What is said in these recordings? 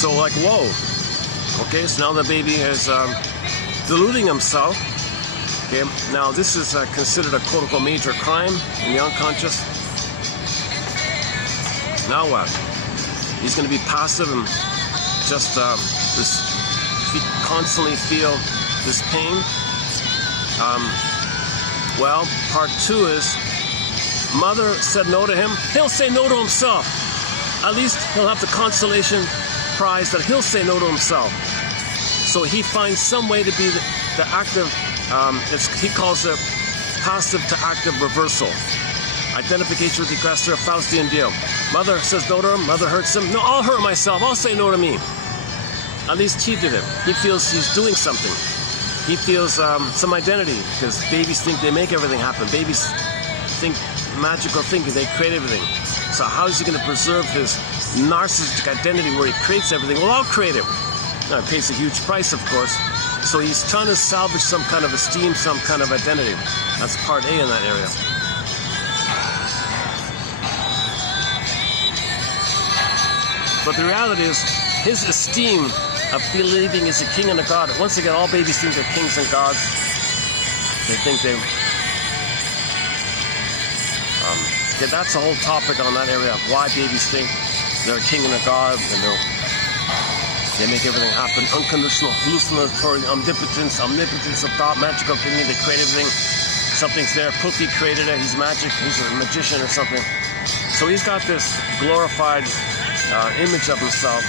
So like, whoa. Okay, so now the baby is deluding himself. Okay, now this is considered a quote-unquote major crime in the unconscious. Now what? He's going to be passive and just constantly feel this pain. Well, part two is mother said no to him. He'll say no to himself. At least he'll have the consolation prize that he'll say no to himself. So he finds some way to be the active, he calls it passive to active reversal. Identification with the aggressor, Faustian deal. Mother says no to him, mother hurts him. No, I'll hurt myself, I'll say no to me. At least he did it. He feels he's doing something. He feels some identity, because babies think they make everything happen. Babies think magical thinking, they create everything. So how is he going to preserve his narcissistic identity where he creates everything? Well, I'll create it. Now, it pays a huge price, of course. So he's trying to salvage some kind of esteem, some kind of identity. That's part A in that area. But the reality is, his esteem of believing he's a king and a god. Once again, all babies think they're kings and gods. They think they... okay, that's a whole topic on that area of why babies think they're a king and a god, and they make everything happen. Unconditional, hallucinatory, omnipotence of thought, magical thinking, they create everything. Something's there, Puffy created it, he's magic, he's a magician or something. So he's got this glorified image of himself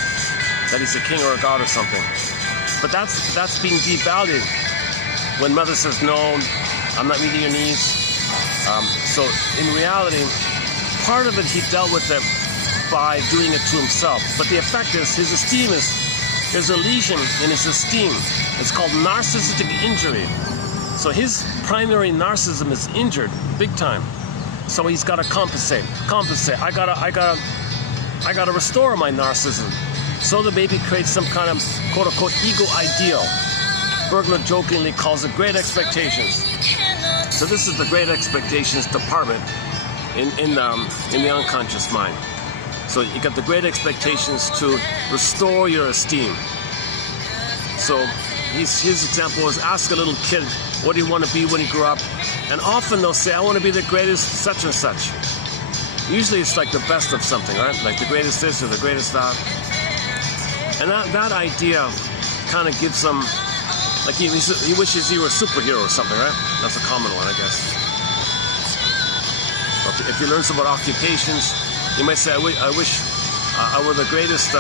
that he's a king or a god or something. But that's being devalued when mother says, no, I'm not meeting your needs. So in reality, part of it he dealt with it by doing it to himself. But the effect is his esteem there's a lesion in his esteem. It's called narcissistic injury. So his primary narcissism is injured big time. So he's got to compensate. I gotta restore my narcissism. So the baby creates some kind of quote-unquote ego ideal. Bergler jokingly calls it great expectations. So this is the great expectations department in the unconscious mind. So you got the great expectations to restore your esteem. So his example is, ask a little kid, what do you want to be when you grow up? And often they'll say, I want to be the greatest such and such. Usually it's like the best of something, right? Like the greatest this or the greatest that. And that idea kind of gives them, like he wishes he were a superhero or something, right? That's a common one, I guess. If you learn some about occupations, you might say, I wish I were the greatest